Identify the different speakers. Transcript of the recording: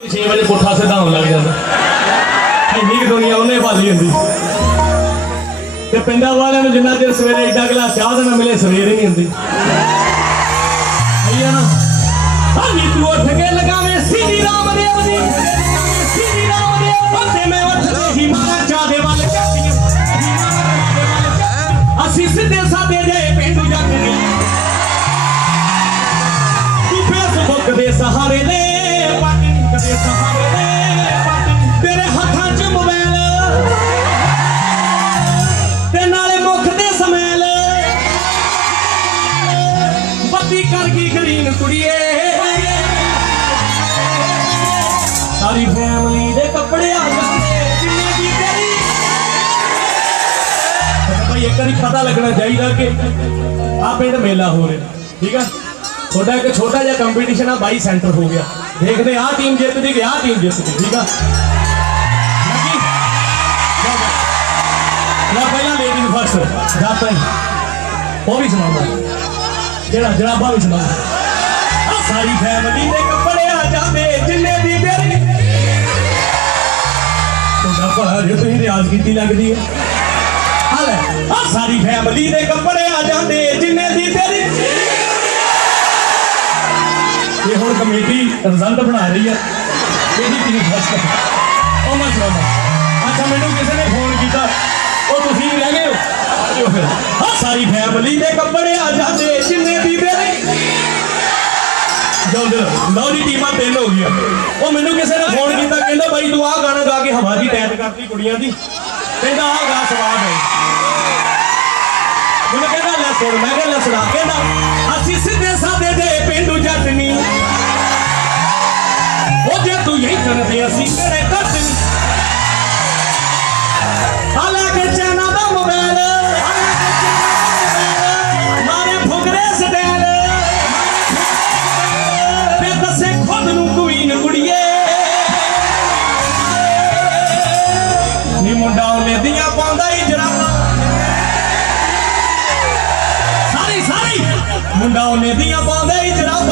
Speaker 1: 6 ਵਜੇ ਪੁੱਠਾ ਸਿੱਧਾ ਹੋਣ ਲੱਗ ਜਾਂਦਾ। ਇੰਨੀ ਕੁ ਦੁਨੀਆ ਉਹਨੇ ਭਾਲੀ ਹੁੰਦੀ। ਤੇ ਪਿੰਡਾਂ ਵਾਲਿਆਂ ਨੂੰ ਜਿੰਨਾ ਚਿਰ ਸਵੇਰੇ ਏਡਾ ਗਲਾਸ ਚਾਹ ਦਾ ਨਾ ਮਿਲੇ, ਸਵੇਰ ਨਹੀਂ ਹੁੰਦੀ। ਸਹੀ ਆ ਨਾ? ਹਾਂ ਤੂੰ ਉੱਠ ਕੇ ਲਗਾਵੇਂ ਸੀਰੀ ਰਾਮ ਦੇਵ ਦੀ ਸੀਰੀ ਰਾਮ ਦੇਵ ਉੱਤੇ ਮੈਂ ਉੱਠਦੇ ਹੀ ਮਾਰਾ ਚਾਹ ਦੇ ਵੱਲ ਝਾਕੀਆਂ ਅਸੀਂ ਸਿੱਧੇ ਸਾਦੇ ਜੇ ਪਿੰਡੂ ਜੱਟ ਨੇ ਤੂੰ ਫੇਸਬੁੱਕ ਦੇ ਸਹਾਰੇ ਦੇ ਸਹਾਰੇ ਤੇਰੇ ਹੱਥਾਂ 'ਚ ਮੋਬਾਈਲ। ਤੇ ਨਾਲੇ ਮੁੱਖ ਦੇ ਸਮੈਲ ਬੱਤੀ ਕਰ ਗਈ ਗਰੀਨ ਕੁੜੀਏ। ਸਾਰੀ ਫੈਮਿਲੀ ਦੇ ਕੱਪੜੇ ਆ ਜਾਂਦੇ ਜਿੰਨੇ ਦੀ ਤੇਰੀ? ਭਾਈ, ਇੱਕ ਵਾਰੀ ਪਤਾ ਲੱਗਣਾ ਚਾਹੀਦਾ ਕਿ ਆ ਪਿੰਡ ਮੇਲਾ ਹੋ ਰਿਹਾ। ਠੀਕ ਆ? ਤੁਹਾਡਾ ਇੱਕ ਛੋਟਾ ਜਿਹਾ ਕੰਪੀਟੀਸ਼ਨ ਆ 22 ਸੈਂਟਰ ਹੋ ਗਿਆ। ਦੇਖਦੇ ਆ ਟੀਮ ਜਿੱਤਦੀ ਕਿ ਆ ਟੀਮ ਜਿੱਤਦੀ ਠੀਕ ਆ? ਲੱਗੀ ਲੈ ਪਹਿਲਾਂ ਲੇਡੀਜ਼ ਫਸਟ ਜਾਤਾ ਹੀ ਉਹ ਵੀ ਸੁਣਾਉਂਦਾ। ਜਿਹੜਾ ਜਰਾਬਾ ਵੀ ਸੁਣਾਉਂਦਾ। ਸਾਰੀ ਫੈਮਿਲੀ ਦੇ ਕੱਪੜੇ ਆ ਜਾਂਦੇ ਜਿੰਨੇ ਦੀ ਮੇਰੀ ਤੁਹਾਡਾ ਭਲਾ ਜੇ ਤੁਸੀਂ ਰਿਆਜ਼ ਕੀਤੀ ਲੱਗਦੀ ਹੈ। ਆ ਆ ਸਾਰੀ ਫੈਮਿਲੀ ਦੇ ਕੱਪੜੇ ਆ ਜਾਂਦੇ ਹੁਣ ਕਮੇਟੀ ਰਿਜ਼ਲਟ ਬਣਾ ਰਹੀ ਹੈ ਇਹਦੀ ਟੀਮ ਫਸਟ ਉਹ ਮੈਂ ਸੁਣਾਉਂਦਾ ਅੱਛਾ, ਮੈਨੂੰ ਕਿਸੇ ਨੇ ਫੋਨ ਕੀਤਾ। ਉਹ ਤੁਸੀਂ ਵੀ ਰਹਿ ਗਏ ਹੋ? ਆਜੋ ਫਿਰ ਆ ਸਾਰੀ ਫੈਮਿਲੀ ਦੇ ਕੱਪੜੇ ਆ ਜਾਂਦੇ ਜਿੰਨੇ ਦੀ ਤੇਰੀ ਜਲਦ ਲਓ ਜੀ, ਟੀਮਾਂ ਤਿੰਨ ਹੋ ਗਈਆਂ। ਉਹ ਮੈਨੂੰ ਕਿਸੇ ਨੇ ਫੋਨ ਕੀਤਾ, ਕਹਿੰਦਾ ਬਾਈ ਤੂੰ ਆਹ ਗਾਣਾ ਗਾ ਕੇ ਹਵਾ ਦੀ ਟੈਟ ਕਰਤੀ ਕੁੜੀਆਂ ਦੀ। ਕਹਿੰਦਾ ਆਹ ਗਾ ਸਵਾਦ ਹੈ। ਮੈਨੂੰ ਕਹਿੰਦਾ, ਲੈ ਸੁਣ, ਮੈਂ ਕਹਿੰਦਾ ਲੈ ਸੁਣਾ, ਕਹਿੰਦਾ ਉਹ ਜੇ ਤੂੰ ਯਹੀ ਕਰਦੇ ਅਸੀਂ ਤੇਰੇ ਕੱਟ ਨੀ ਚੈਨਾ ਦਾ ਮੋਬਾਈਲ। ਮਾਰੇ ਫੁਕਰੇ ਸਟੈਲ। ਤੇ ਦੱਸੇ ਖੁਦ ਨੂੰ ਕੁਈਨ ਕੁੜੀਏ। ਨੀ ਮੁੰਡਾ ਉਹਨੇ ਦੀਆਂ ਪਾਉਂਦਾ ਹੀ ਜਰਾਬਾ ਸਾਰੀ ਸਾਰੀ। ਮੁੰਡਾ ਉਹਨੇ ਦੀਆਂ ਪਾਉਂਦਾ ਹੀ ਜਰਾਬਾ